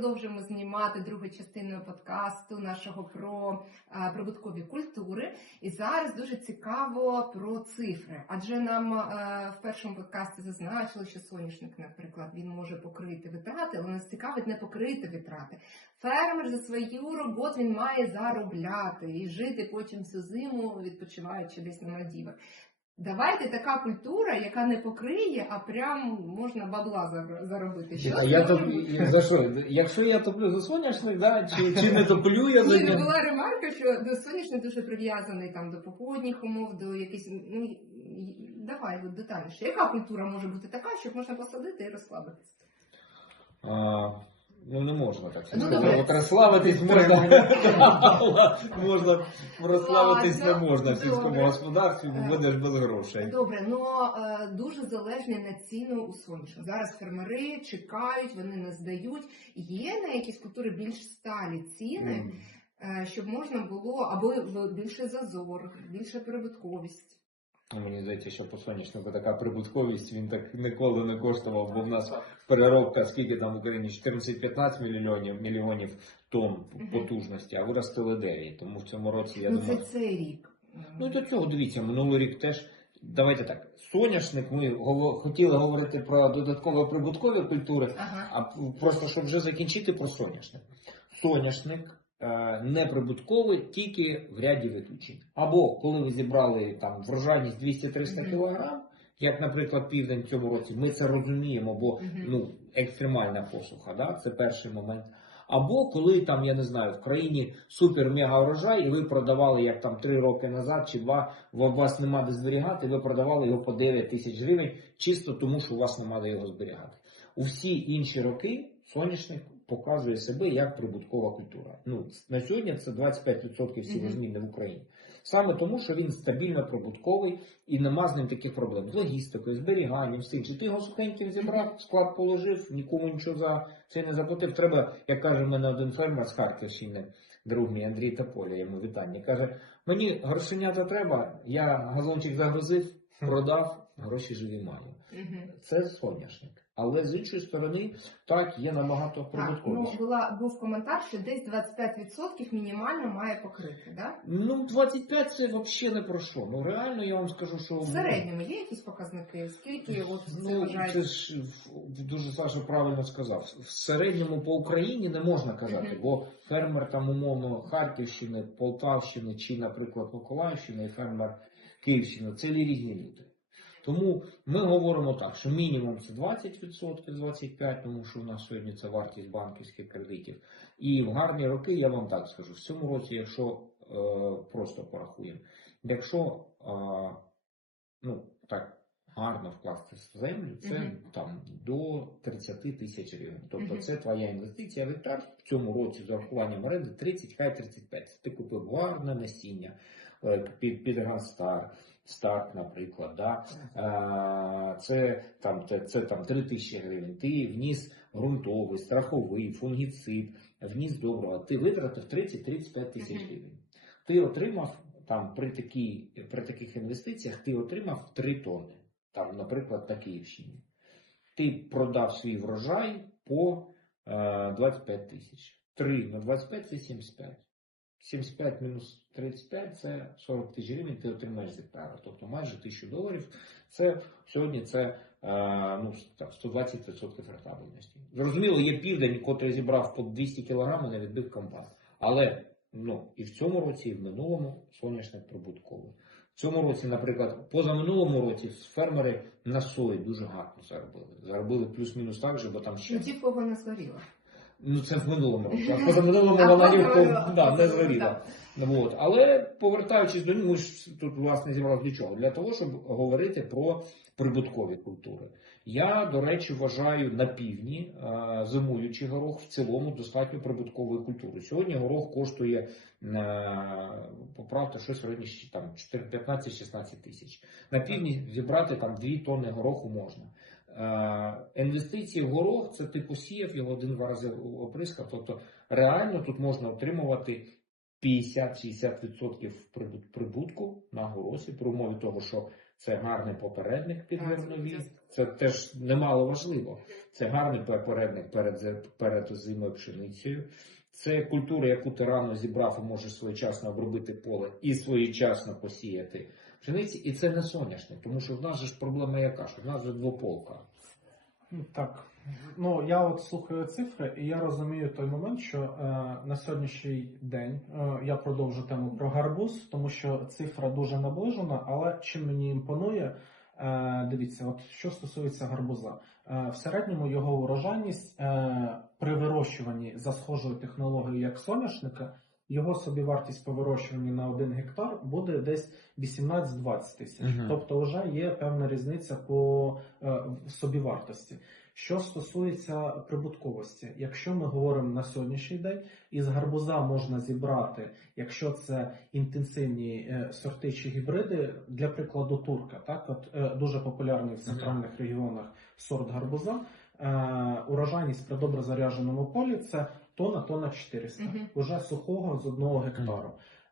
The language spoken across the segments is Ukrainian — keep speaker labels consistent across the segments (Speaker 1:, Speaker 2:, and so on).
Speaker 1: Продовжуємо знімати другу частину подкасту нашого про е, прибуткові культури. І зараз дуже цікаво про цифри. Адже нам е, в першому подкасті зазначили, що соняшник, наприклад, він може покрити витрати, але нас цікавить не покрити витрати. Фермер за свою роботу він має заробляти і жити потім всю зиму, відпочиваючи десь на Мальдівах. Давайте така культура, яка не покриє, а прям можна бабла заробити. Що
Speaker 2: А я топ... за що? Якщо я топлю за соняшник, да? чи, чи не топлю я за
Speaker 1: Ні, ну була ремарка, що до сонячний дуже прив'язаний там до погодних умов, до якихось. Ну давай от детальніше. Яка культура може бути така, щоб можна посадити і розслабитися?
Speaker 2: А, ну не можна так
Speaker 1: Ну,
Speaker 2: сказати.
Speaker 1: добре.
Speaker 2: От розслабитись можна, можна розслабитись не можна в сільському господарстві, бо
Speaker 1: Е,
Speaker 2: будеш без грошей.
Speaker 1: Добре, ну е, дуже залежний на ціну у сонячну. Зараз фермери чекають, вони не здають. Є на якісь культури більш сталі ціни, е, щоб можна було або більше зазор, більша прибутковість.
Speaker 2: Ну, Мені здається, що по соняшнику така прибутковість він так ніколи не коштував, бо в нас переробка скільки там в Україні 14-15 мільйонів мільйонів тонн потужності, а виростили 9. Тому в цьому році я
Speaker 1: ну
Speaker 2: думаю.
Speaker 1: це цей рік.
Speaker 2: Ну до цього дивіться, минулий рік теж. Давайте так. Соняшник, ми хотіли говорити про додатково прибуткові культури,
Speaker 1: Ага.
Speaker 2: а просто щоб вже закінчити про соняшник. Соняшник е, неприбутковий тільки в ряді виключень. Або коли ви зібрали там врожайність 200-300
Speaker 1: Мгм.
Speaker 2: кг, як, наприклад, південь цьому році, ми це розуміємо, бо ну, екстремальна посуха, да? це перший момент. Або коли там, я не знаю, в країні супер мега урожай, і ви продавали як там 3 роки назад чи 2, у вас нема де зберігати, ви продавали його по 9 тисяч гривень, чисто тому, що у вас нема де його зберігати. У всі інші роки соняшник показує себе як прибуткова культура. Ну, на сьогодні це 25% сівозміни в Україні. Саме тому, що він стабільно прибутковий і нема з ним таких проблем. З логістикою, зберіганням, цим. Чи ти його сухеньким зібрав, склад положив, нікому нічого за це не заплатив. Треба, як каже в мене один фермер з Харківщини, друг мій Андрій Тополя, йому вітання. Каже: мені грошенята треба, я газончик загрузив, продав, гроші живі маю. Це соняшник. Але з іншої сторони, так, є набагато
Speaker 1: Так, ну була був коментар, що десь 25% мінімально має покрити, да?
Speaker 2: Ну, 25 це взагалі не про що. Ну реально я вам скажу, що
Speaker 1: В середньому є якісь показники? Скільки от це
Speaker 2: Ну,
Speaker 1: вважають?
Speaker 2: це ж дуже Саша правильно сказав. В середньому по Україні не можна казати,
Speaker 1: Мгм.
Speaker 2: бо фермер там умовно Харківщини, Полтавщини чи, наприклад, Миколаївщини і фермер Київщини це різні люди. Тому ми говоримо так, що мінімум це 20%, 25%, тому що у нас сьогодні це вартість банківських кредитів. І в гарні роки я вам так скажу, в цьому році, якщо е, просто порахуємо, якщо е, ну так гарно вкласти в землю, це
Speaker 1: Мгм.
Speaker 2: там до 30 тисяч гривень. Тобто
Speaker 1: Мгм.
Speaker 2: це твоя інвестиція в гектар в цьому році з урахуванням оренди 30, хай 35. Це Ти купив гарне насіння е, під, під Гранстар, старт, наприклад. Да? Е, Це там, це, це там 3 тисячі гривень. Ти вніс ґрунтовий, страховий, фунгіцид, вніс доброго. Ти витратив 30-35 тисяч гривень. Ти отримав там при, такій, при таких інвестиціях ти отримав 3 тонни. Там, наприклад, на Київщині. Ти продав свій врожай по е, 25 тисяч. 3 на 25 це 75. 75 мінус 35 це 40 тисяч гривень, ти отримаєш з гектара. Тобто майже 1000 доларів. Це сьогодні це е, ну, так, 120% рентабельності. Зрозуміло, є південь, котрий зібрав по 200 кг не відбив комбайн. Але ну, і в цьому році, і в минулому соняшник прибутковий. В цьому році, наприклад, позаминулому році фермери на сої дуже гарно заробили. Заробили плюс-мінус так же, бо там ще.
Speaker 1: Ну, ті, кого не згоріло.
Speaker 2: Ну це в минулому році. А позаминулому
Speaker 1: А
Speaker 2: вона в да, не згоріла. Ну, От. Але повертаючись до нього, ми ж тут власне зібрали для чого? Для того, щоб говорити про прибуткові культури. Я, до речі, вважаю на півдні зимуючий горох в цілому достатньо прибутковою культурою. Сьогодні горох коштує е, поправте щось в районі щ- там 4 15-16 тисяч. На півдні зібрати там 2 тонни гороху можна. Е, Інвестиції в горох це ти посіяв його один-два рази оприскав. Тобто реально тут можна отримувати 50-60% прибутку на горосі при умові того, що це гарний попередник під зернові.
Speaker 1: Це
Speaker 2: теж немало важливо. Це гарний попередник перед, перед зимою пшеницею. Це культура, яку ти рано зібрав і можеш своєчасно обробити поле і своєчасно посіяти пшениці. І це не соняшник, тому що в нас же ж проблема яка? Що в нас же двополка.
Speaker 3: Ну, Так. Ну, я от слухаю цифри, і я розумію той момент, що е, на сьогоднішній день е, я продовжу тему про гарбуз, тому що цифра дуже наближена, але чим мені імпонує, е, дивіться, от що стосується гарбуза. Е, в середньому його урожайність е, при вирощуванні за схожою технологією, як соняшника, його собівартість по вирощуванню на 1 гектар буде десь 18-20 тисяч.
Speaker 2: Мгм.
Speaker 3: Тобто вже є певна різниця по е, собівартості. Що стосується прибутковості, якщо ми говоримо на сьогоднішній день, із гарбуза можна зібрати, якщо це інтенсивні е, сорти чи гібриди, для прикладу турка, так от е, дуже популярний в центральних регіонах сорт гарбуза. Е, урожайність при добре зарядженому полі це тонна, тонна 400,
Speaker 1: Мгм.
Speaker 3: уже сухого з одного гектару.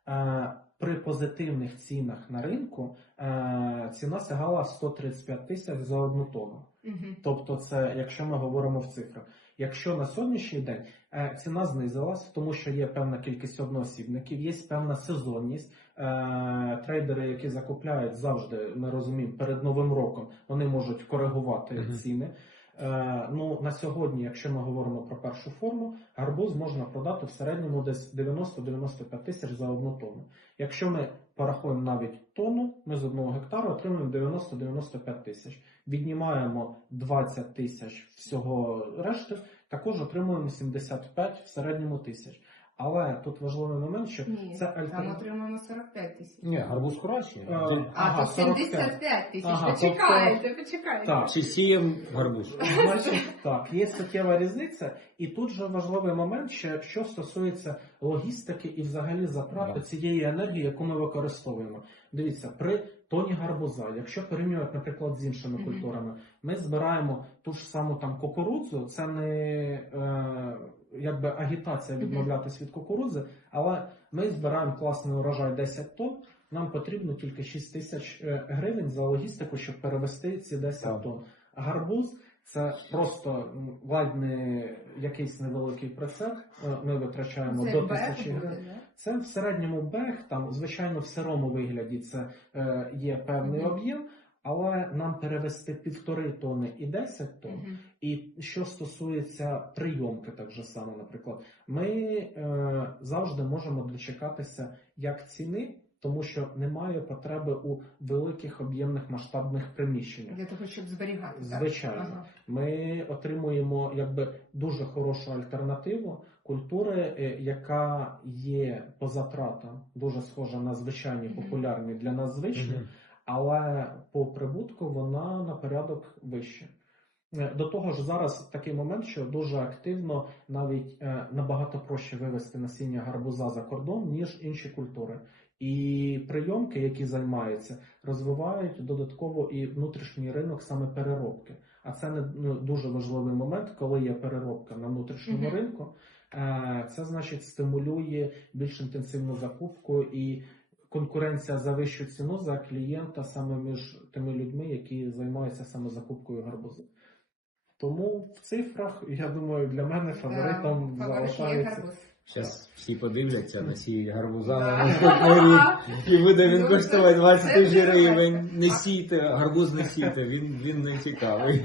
Speaker 3: Е, при позитивних цінах на ринку е, ціна сягала 135 тисяч за одну тонну.
Speaker 1: Мгм.
Speaker 3: Тобто, це якщо ми говоримо в цифрах. Якщо на сьогоднішній день е, ціна знизилась, тому що є певна кількість одноосібників, є певна сезонність. Трейдери, які закупляють завжди, ми розуміємо, перед новим роком вони можуть коригувати
Speaker 2: Мгм.
Speaker 3: ціни. Е, ну на сьогодні, якщо ми говоримо про першу форму, гарбуз можна продати в середньому десь 90-95 тисяч за одну тонну. Якщо ми порахуємо навіть тонну, ми з одного гектару отримуємо 90-95 тисяч. Віднімаємо 20 тисяч всього решти, також отримуємо 75 в середньому тисяч. Але тут важливий момент, що
Speaker 1: Ні,
Speaker 3: це
Speaker 1: там
Speaker 3: альтернатива.
Speaker 1: отримаємо 45 тисяч.
Speaker 2: Ні, гарбуз краще.
Speaker 3: Е,
Speaker 1: А,
Speaker 3: Ага,
Speaker 1: то
Speaker 3: 45.
Speaker 1: 75 тисяч.
Speaker 3: Ага,
Speaker 1: почекайте, почекайте.
Speaker 3: Так.
Speaker 2: Чи сієм гарбуз?
Speaker 3: Значить, так, є суттєва різниця, і тут же важливий момент, ще що стосується логістики і взагалі затрати
Speaker 2: Да.
Speaker 3: цієї енергії, яку ми використовуємо. Дивіться, при тоні гарбуза, якщо порівнювати, наприклад, з іншими
Speaker 1: Мгм.
Speaker 3: культурами, ми збираємо ту ж саму там кукурудзу, це не е, якби агітація
Speaker 1: Мгм.
Speaker 3: відмовлятись від кукурудзи, але ми збираємо класний урожай 10 тонн. Нам потрібно тільки 6 тисяч е, гривень за логістику, щоб перевести ці 10
Speaker 2: Так.
Speaker 3: тонн. Гарбуз це просто м, якийсь невеликий процент. Е, Ми витрачаємо
Speaker 1: Це
Speaker 3: до тисячі гривень. Це в середньому бег, там, звичайно, в сирому вигляді це е, є певний об'єм, але нам перевести півтори тони і 10 тонн.
Speaker 1: Мгм.
Speaker 3: І що стосується прийомки, так же само, наприклад, ми е, завжди можемо дочекатися як ціни, тому що немає потреби у великих об'ємних масштабних приміщеннях.
Speaker 1: Для того, щоб зберігати.
Speaker 3: Звичайно.
Speaker 1: Ага.
Speaker 3: Ми отримуємо якби дуже хорошу альтернативу культури, е, яка є по затратам дуже схожа на звичайні популярні для нас звичні. Але по прибутку вона на порядок вища. Е, До того ж, зараз такий момент, що дуже активно навіть е, набагато проще вивести насіння гарбуза за кордон, ніж інші культури. І прийомки, які займаються, розвивають додатково і внутрішній ринок саме переробки. А це не ну, дуже важливий момент, коли є переробка на внутрішньому
Speaker 1: Мгм.
Speaker 3: ринку. Е, Це значить стимулює більш інтенсивну закупку і конкуренція за вищу ціну за клієнта саме між тими людьми, які займаються саме закупкою гарбузу. Тому в цифрах, я думаю, для мене фаворитом
Speaker 1: Да, фаворит
Speaker 3: залишається.
Speaker 2: Зараз всі подивляться на ці гарбуза на наступний рік. І буде він коштувати 20
Speaker 1: це
Speaker 2: тисяч гривень. Не сійте, гарбуз не сійте, він, він не цікавий.